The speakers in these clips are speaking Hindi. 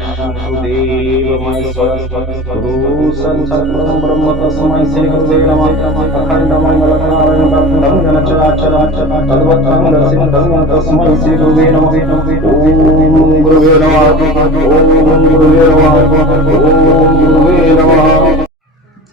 वासुदेव गुरु साक्षात् परं ब्रह्म तस्मै श्री गुरुवे नमः। अखण्डमण्डलकारणं व्याप्तं येन चराचरं तद्भक्तं दर्शितं तस्मै श्री गुरुवे नमः। ओम गुरुवे नमः। ओम गुरुवे नमः। ओम गुरुवे नमः।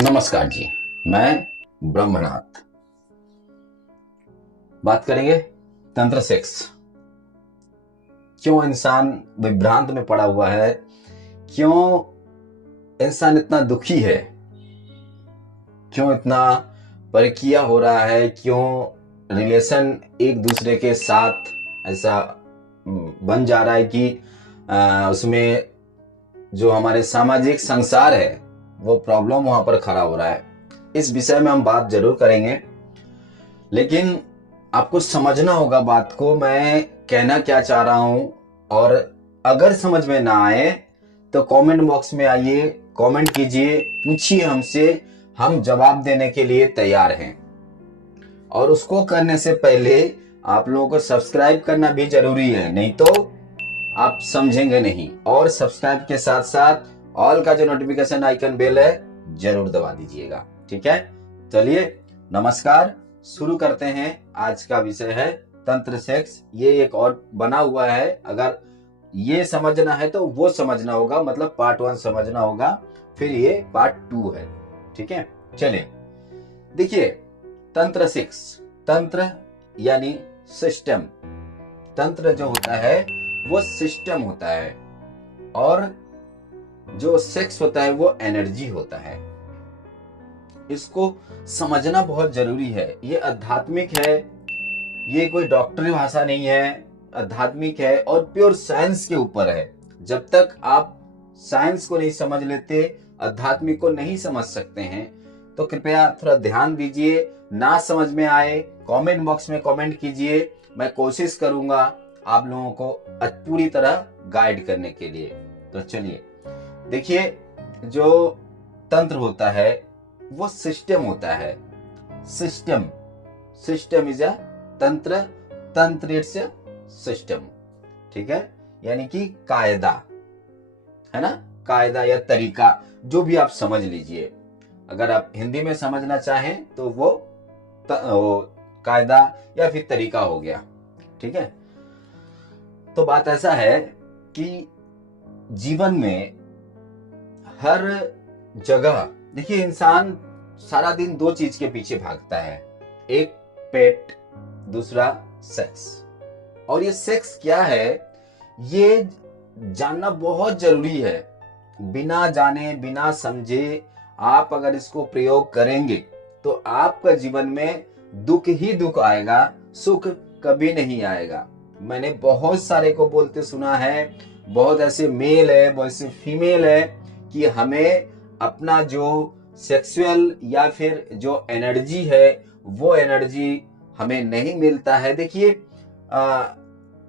नमस्कार जी, मैं ब्रह्मनाथ। बात करेंगे तंत्र सेक्स। क्यों इंसान विभ्रांत में पड़ा हुआ है, क्यों इंसान इतना दुखी है, क्यों इतना परकिया हो रहा है, क्यों रिलेशन एक दूसरे के साथ ऐसा बन जा रहा है कि उसमें जो हमारे सामाजिक संसार है वो प्रॉब्लम वहां पर खड़ा हो रहा है। इस विषय में हम बात जरूर करेंगे, लेकिन आपको समझना होगा बात को, मैं कहना क्या चाह रहा हूं। और अगर समझ में ना आए तो कमेंट बॉक्स में आइए, कमेंट कीजिए, पूछिए हमसे, हम जवाब देने के लिए तैयार हैं। और उसको करने से पहले आप लोगों को सब्सक्राइब करना भी जरूरी है, नहीं तो आप समझेंगे नहीं। और सब्सक्राइब के साथ साथ ऑल का जो नोटिफिकेशन आइकन बेल है जरूर दबा दीजिएगा, ठीक है। चलिए नमस्कार, शुरू करते हैं। आज का विषय है तंत्र सेक्स। ये एक और बना हुआ है, अगर ये समझना है तो वो समझना होगा, मतलब पार्ट 1 समझना होगा, फिर ये पार्ट 2 है, ठीक है। चलिए देखिए, तंत्र सेक्स, तंत्र यानी सिस्टम। तंत्र जो होता है वो सिस्टम होता है, और जो सेक्स होता है वो एनर्जी होता है। इसको समझना बहुत जरूरी है। ये आध्यात्मिक है, ये कोई डॉक्टरी भाषा नहीं है, आध्यात्मिक है और प्योर साइंस के ऊपर है। जब तक आप साइंस को नहीं समझ लेते, आध्यात्मिक को नहीं समझ सकते हैं, तो कृपया थोड़ा ध्यान दीजिए। ना समझ में आए कमेंट बॉक्स में कमेंट कीजिए, मैं कोशिश करूंगा आप लोगों को पूरी तरह गाइड करने के लिए। तो चलिए देखिए, जो तंत्र होता है वो सिस्टम होता है। सिस्टम इज अ तंत्र, तंत्र इट्स अ सिस्टम, ठीक है। यानी कि कायदा, है ना, कायदा या तरीका, जो भी आप समझ लीजिए। अगर आप हिंदी में समझना चाहें तो वो कायदा या फिर तरीका हो गया, ठीक है। तो बात ऐसा है कि जीवन में हर जगह देखिए, इंसान सारा दिन 2 चीज के पीछे भागता है, एक पेट, दूसरा सेक्स। और ये सेक्स क्या है ये जानना बहुत जरूरी है। बिना जाने बिना समझे आप अगर इसको प्रयोग करेंगे तो आपका जीवन में दुख ही दुख आएगा, सुख कभी नहीं आएगा। मैंने बहुत सारे को बोलते सुना है, बहुत ऐसे मेल है, बहुत ऐसे फीमेल है कि हमें अपना जो सेक्सुअल या फिर जो एनर्जी है वो एनर्जी हमें नहीं मिलता है। देखिए,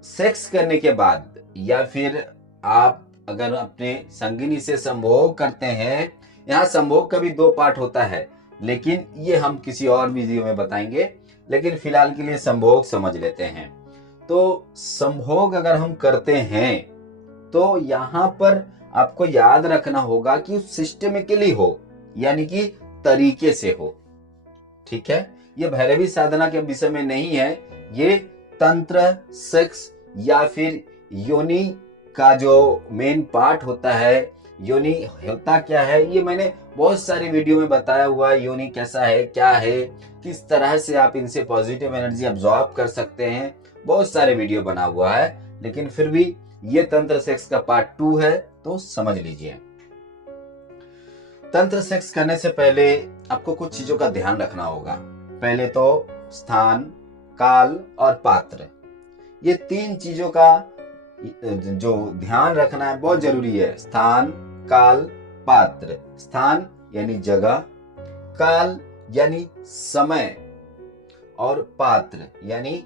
सेक्स करने के बाद या फिर आप अगर अपने संगिनी से संभोग करते हैं, यहाँ संभोग का भी 2 पार्ट होता है, लेकिन ये हम किसी और वीडियो में बताएंगे। लेकिन फिलहाल के लिए संभोग समझ लेते हैं। तो संभोग अगर हम करते हैं तो यहाँ पर आपको याद रखना होगा कि सिस्टमिकली हो, यानी कि तरीके से हो, ठीक है। ये भैरवी साधना के विषय में नहीं है, ये तंत्र सेक्स या फिर योनि का जो मेन पार्ट होता है। योनि होता क्या है ये मैंने बहुत सारे वीडियो में बताया हुआ है। योनि कैसा है, क्या है, किस तरह से आप इनसे पॉजिटिव एनर्जी अब्सॉर्ब कर सकते हैं, बहुत सारे वीडियो बना हुआ है। लेकिन फिर भी ये तंत्र सेक्स का पार्ट 2 है, तो समझ लीजिए। तंत्र सेक्स करने से पहले आपको कुछ चीजों का ध्यान रखना होगा। पहले तो स्थान, काल और पात्र, ये 3 चीजों का जो ध्यान रखना है बहुत जरूरी है। स्थान, काल, पात्र। स्थान यानी जगह, काल यानी समय, और पात्र यानी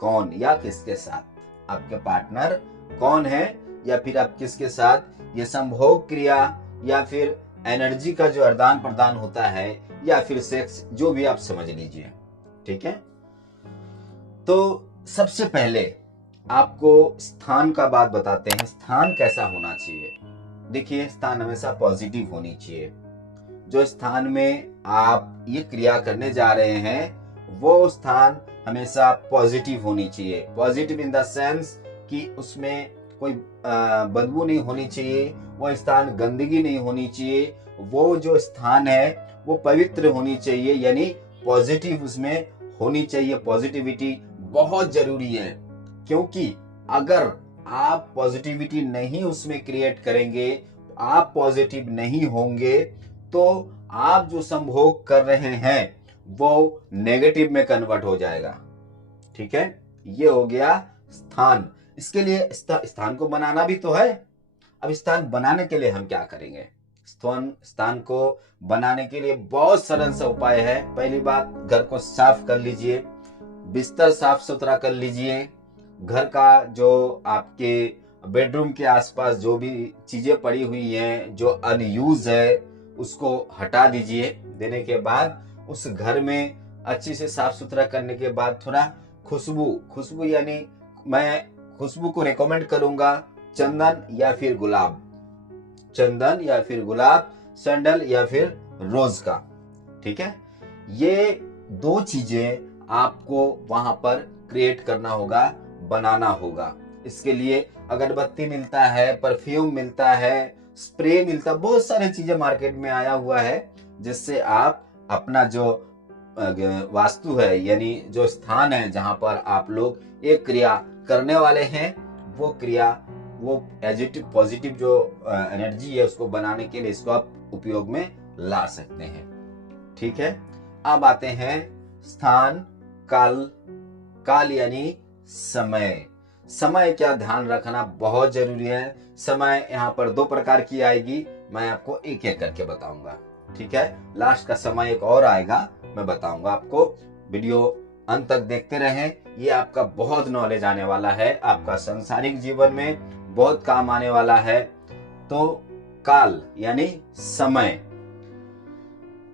कौन या किसके साथ, आपके पार्टनर कौन है या फिर आप किसके साथ ये संभोग क्रिया या फिर एनर्जी का जो आदान प्रदान होता है या फिर सेक्स, जो भी आप समझ लीजिए, ठीक है। तो सबसे पहले आपको स्थान का बात बताते हैं। स्थान कैसा होना चाहिए। देखिए स्थान हमेशा पॉजिटिव होनी चाहिए। जो स्थान में आप ये क्रिया करने जा रहे हैं वो स्थान हमेशा पॉजिटिव होनी चाहिए। पॉजिटिव इन द सेंस कि उसमें कोई बदबू नहीं होनी चाहिए, वो स्थान गंदगी नहीं होनी चाहिए, वो जो स्थान है वो पवित्र होनी चाहिए, यानी पॉजिटिव उसमें होनी चाहिए। पॉजिटिविटी बहुत जरूरी है, क्योंकि अगर आप पॉजिटिविटी नहीं उसमें क्रिएट करेंगे, आप पॉजिटिव नहीं होंगे, तो आप जो संभोग कर रहे हैं वो नेगेटिव में कन्वर्ट हो जाएगा। ठीक है, ये हो गया स्थान। इसके लिए स्थान को बनाना भी तो है। अब स्थान बनाने के लिए हम क्या करेंगे? स्थान को बनाने के लिए बहुत सरल सा उपाय है। पहली बात, घर को साफ कर लीजिए, बिस्तर साफ सुथरा कर लीजिए, घर का जो आपके बेडरूम के आसपास जो भी चीजें पड़ी हुई हैं, जो अनयूज है, उसको हटा दीजिए। देने के बाद उस घर में अच्छे से साफ सुथरा करने के बाद थोड़ा खुशबू यानी मैं खुशबू को रेकमेंड करूंगा चंदन या फिर गुलाब, सैंडल या फिर रोज का। ठीक है, ये दो चीजें आपको वहां पर क्रिएट करना होगा, बनाना होगा। इसके लिए अगरबत्ती मिलता है, परफ्यूम मिलता है, स्प्रे मिलता है, बहुत सारी चीजें मार्केट में आया हुआ है, जिससे आप अपना जो वास्तु है यानी जो स्थान है जहां पर आप लोग एक क्रिया करने वाले हैं, वो क्रिया वो पॉजिटिव जो एनर्जी है उसको बनाने के लिए इसको आप उपयोग में ला सकते हैं। ठीक है, अब आते हैं स्थान, काल यानी समय क्या ध्यान रखना बहुत जरूरी है। समय यहाँ पर दो प्रकार की आएगी, मैं आपको एक एक करके बताऊंगा। ठीक है, लास्ट का समय एक और आएगा, मैं बताऊंगा आपको। वीडियो अंत तक देखते रहें, ये आपका बहुत नॉलेज आने वाला है, आपका सांसारिक जीवन में बहुत काम आने वाला है। तो काल यानी समय।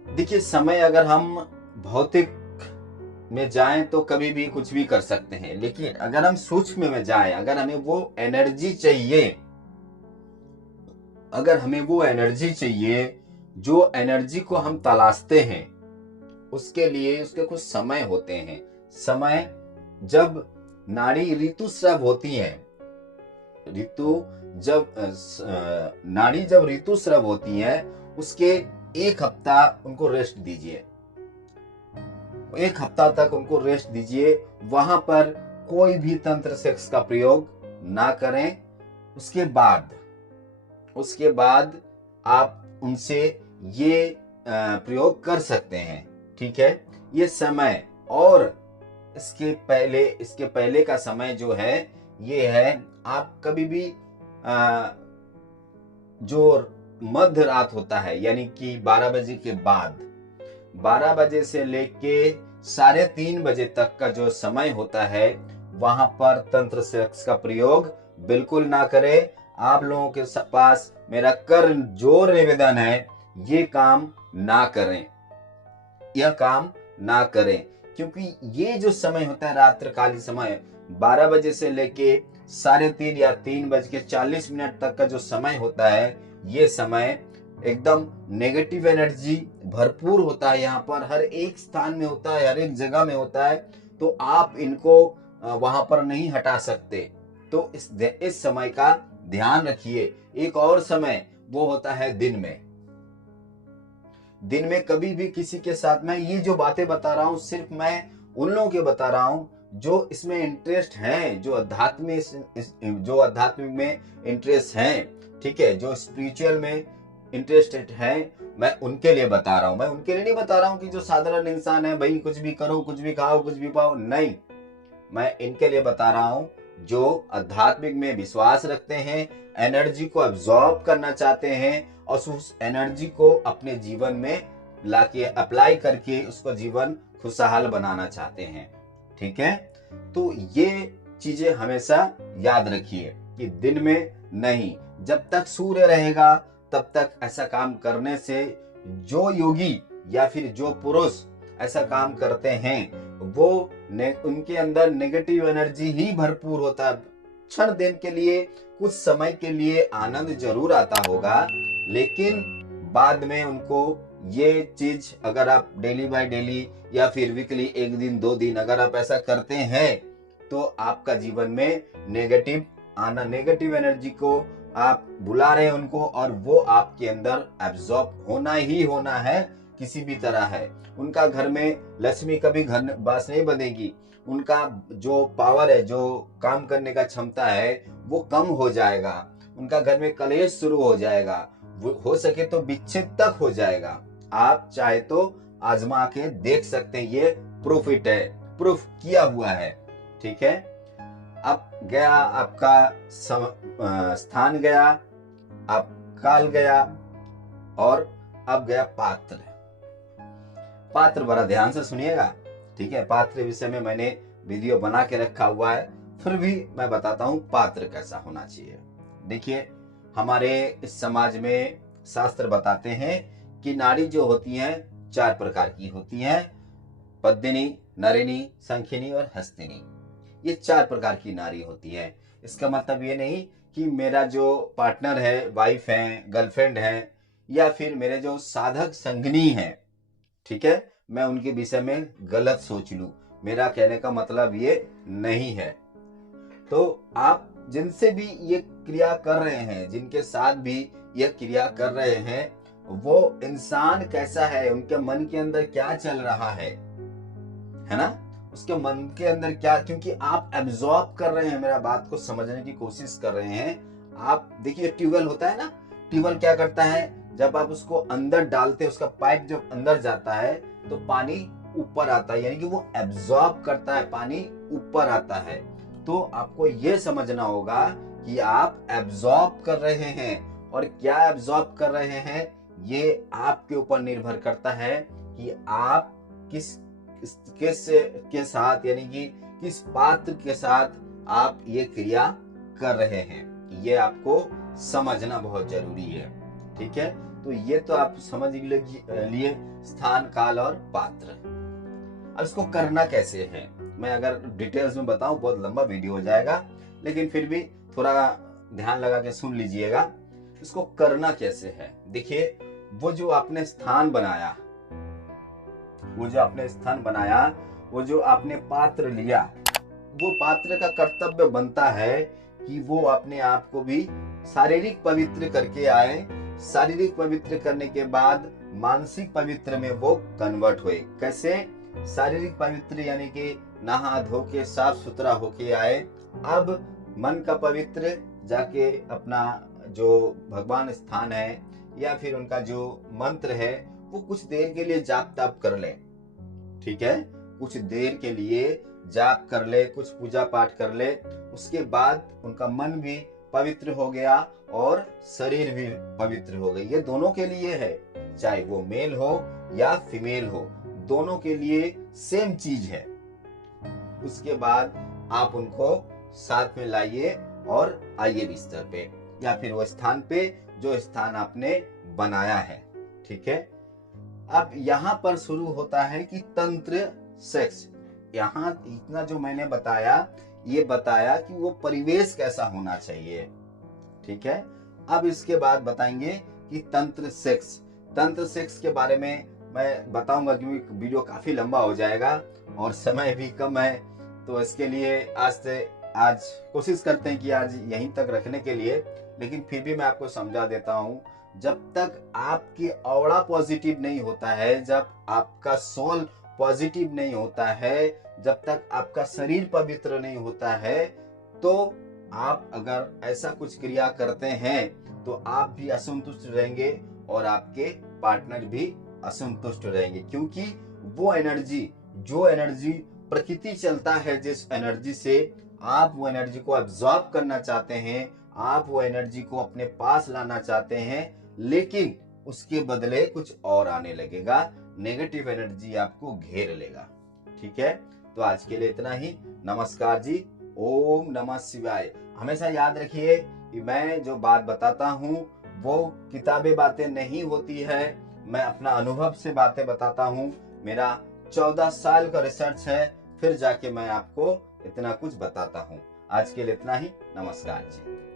देखिए, समय अगर हम भौतिक में जाएं तो कभी भी कुछ भी कर सकते हैं, लेकिन अगर हम सूक्ष्म में जाएं, अगर हमें वो एनर्जी चाहिए, जो एनर्जी को हम तलाशते हैं, उसके लिए उसके कुछ समय होते हैं। समय जब नाड़ी ऋतुस्राव होती है, नाड़ी जब ऋतुस्राव होती है, उसके एक हफ्ता उनको रेस्ट दीजिए, एक हफ्ता तक उनको रेस्ट दीजिए। वहां पर कोई भी तंत्र सेक्स का प्रयोग ना करें। उसके बाद आप उनसे ये प्रयोग कर सकते हैं। ठीक है, ये समय और इसके पहले का समय जो है ये है, आप कभी भी जो मध्य रात होता है यानी कि 12 बजे के बाद, 12 बजे से लेके 3:30 बजे तक का जो समय होता है, वहां पर तंत्र सेक्स का प्रयोग बिल्कुल ना करें। आप लोगों के पास मेरा कर जोर निवेदन है, ये काम ना करें, क्योंकि ये जो समय होता है रात्रिकालीन समय, 12 बजे से लेके 3:30 या 3:40 तक का जो समय होता है, ये समय एकदम नेगेटिव एनर्जी भरपूर होता है। यहाँ पर हर एक स्थान में होता है, हर एक जगह में होता है, तो आप इनको वहां पर नहीं हटा सकते। तो इस समय का ध्यान रखिए। एक और समय वो होता है दिन में कभी भी किसी के साथ, मैं ये जो बातें बता रहा हूं सिर्फ मैं उन लोगों के बता रहा हूं जो इसमें इंटरेस्ट हैं, जो आध्यात्मिक में इंटरेस्ट हैं। ठीक है, जो स्पिरिचुअल में इंटरेस्टेड है, मैं उनके लिए बता रहा हूं। मैं उनके लिए नहीं बता रहा हूं कि जो साधारण इंसान है, भाई कुछ भी करो, कुछ भी खाओ, कुछ भी पाओ, नहीं। मैं इनके लिए बता रहा हूं जो आध्यात्मिक में विश्वास रखते हैं, एनर्जी को अब्सॉर्ब करना चाहते हैं और उस एनर्जी को अपने जीवन में लाके अप्लाई करके उसको जीवन खुशहाल बनाना चाहते हैं। ठीक है, तो ये चीजें हमेशा याद रखिए कि दिन में नहीं, जब तक सूर्य रहेगा तब तक ऐसा काम करने से जो योगी या फिर जो पुरुष ऐसा काम करते हैं, वो उनके अंदर नेगेटिव एनर्जी ही भरपूर होता है। क्षण दिन के लिए कुछ समय के लिए आनंद जरूर आता होगा, लेकिन बाद में उनको ये चीज अगर आप डेली बाय डेली या फिर वीकली 1 दिन 2 दिन अगर आप ऐसा करते हैं तो आपका जीवन में नेगेटिव एनर्जी को आप बुला रहे हैं उनको, और वो आपके अंदर एब्जॉर्ब होना ही होना है किसी भी तरह है। उनका घर में लक्ष्मी कभी घर बास नहीं बनेगी, उनका जो पावर है, जो काम करने का क्षमता है वो कम हो जाएगा, उनका घर में कलेश शुरू हो जाएगा, हो सके तो विच्छेद तक हो जाएगा। आप चाहे तो आजमा के देख सकते हैं, ये प्रूफ किया हुआ है। ठीक है, अब गया आपका स्थान गया, अब काल गया, और अब गया पात्र बड़ा ध्यान से सुनिएगा। ठीक है, पात्र विषय में मैंने वीडियो बना के रखा हुआ है, फिर भी मैं बताता हूं पात्र कैसा होना चाहिए। देखिए, हमारे इस समाज में शास्त्र बताते हैं कि नारी जो होती हैं 4 प्रकार की होती हैं, पद्मिनी, नरिनी, शंखिनी और हस्तिनी। ये 4 प्रकार की नारी होती है। इसका मतलब ये नहीं कि मेरा जो पार्टनर है, वाइफ है, गर्लफ्रेंड है, या फिर मेरे जो साधक संगनी है, ठीक है, मैं उनके विषय में गलत सोच लूं। मेरा कहने का मतलब ये नहीं है। तो आप जिनसे भी ये क्रिया कर रहे हैं, जिनके साथ भी ये क्रिया कर रहे हैं, वो इंसान कैसा है, उनके मन के अंदर क्या चल रहा है ना, उसके मन के अंदर क्या, क्योंकि आप एब्जॉर्ब कर रहे हैं, मेरा बात को समझने की कोशिश कर रहे हैं। आप देखिए, ट्यूबवेल होता है ना, ट्यूबवेल क्या करता है, जब आप उसको अंदर डालते हैं, उसका पाइप जब अंदर जाता है तो पानी ऊपर आता है, यानी कि वो एब्जॉर्ब करता है, पानी ऊपर आता है। तो आपको ये समझना होगा कि आप एब्जॉर्ब कर रहे हैं, और क्या एब्जॉर्ब कर रहे हैं ये आपके ऊपर निर्भर करता है कि आप किस के साथ, यानी कि किस पात्र के साथ आप ये क्रिया कर रहे हैं। ये आपको समझना बहुत जरूरी है। ठीक है, तो ये तो आप समझ लिए स्थान, काल और पात्र। अब इसको करना कैसे है, मैं अगर डिटेल्स में बताऊं बहुत लंबा वीडियो हो जाएगा, लेकिन फिर भी थोड़ा ध्यान लगा के सुन लीजिएगा। इसको करना कैसे है, देखिए, वो जो आपने स्थान बनाया, वो जो आपने पात्र लिया, वो पात्र का कर्तव्य बनता है कि वो अपने आप को भी शारीरिक पवित्र करके आए। शारीरिक पवित्र करने के बाद मानसिक पवित्र में वो कन्वर्ट हुए। कैसे शारीरिक पवित्र, यानी कि नहा धो के साफ सुथरा होके आए। अब मन का पवित्र जाके अपना जो भगवान स्थान है या फिर उनका जो मंत्र है वो कुछ देर के लिए जाप ताप कर ले। ठीक है, कुछ देर के लिए जाप कर ले, कुछ पूजा पाठ कर ले। उसके बाद उनका मन भी पवित्र हो गया और शरीर भी पवित्र हो गई। ये दोनों के लिए है, चाहे वो मेल हो या फीमेल हो, दोनों के लिए सेम चीज है। उसके बाद आप उनको साथ में लाइए और आइए बिस्तर पे या फिर वो स्थान पे जो स्थान आपने बनाया है। ठीक है, अब यहाँ पर शुरू होता है कि तंत्र सेक्स। यहाँ इतना जो मैंने बताया, ये बताया कि वो परिवेश कैसा होना चाहिए। ठीक है, अब इसके बाद बताएंगे कि तंत्र सेक्स के बारे में मैं बताऊंगा, क्योंकि वीडियो काफी लंबा हो जाएगा और समय भी कम है। तो इसके लिए आज कोशिश करते हैं कि आज यहीं तक रखने के लिए, लेकिन फिर भी मैं आपको समझा देता हूं। जब तक आपकी ऑरा पॉजिटिव नहीं होता है, जब आपका सोल पॉजिटिव नहीं होता है, जब तक आपका शरीर पवित्र नहीं होता है, तो आप अगर ऐसा कुछ क्रिया करते हैं तो आप भी असंतुष्ट रहेंगे और आपके पार्टनर भी असंतुष्ट रहेंगे। क्योंकि वो एनर्जी, जो एनर्जी प्रकृति चलता है, जिस एनर्जी से आप वो एनर्जी को एब्जॉर्ब करना चाहते हैं, आप वो एनर्जी को अपने पास लाना चाहते हैं, लेकिन उसके बदले कुछ और आने लगेगा, नेगेटिव एनर्जी आपको घेर लेगा। ठीक है, तो आज के लिए इतना ही। नमस्कार जी, ओम नमः शिवाय। हमेशा याद रखिए कि मैं जो बात बताता हूँ वो किताबें बातें नहीं होती है, मैं अपना अनुभव से बातें बताता हूँ। मेरा 14 साल का रिसर्च है, फिर जाके मैं आपको इतना कुछ बताता हूँ। आज के लिए इतना ही। नमस्कार जी।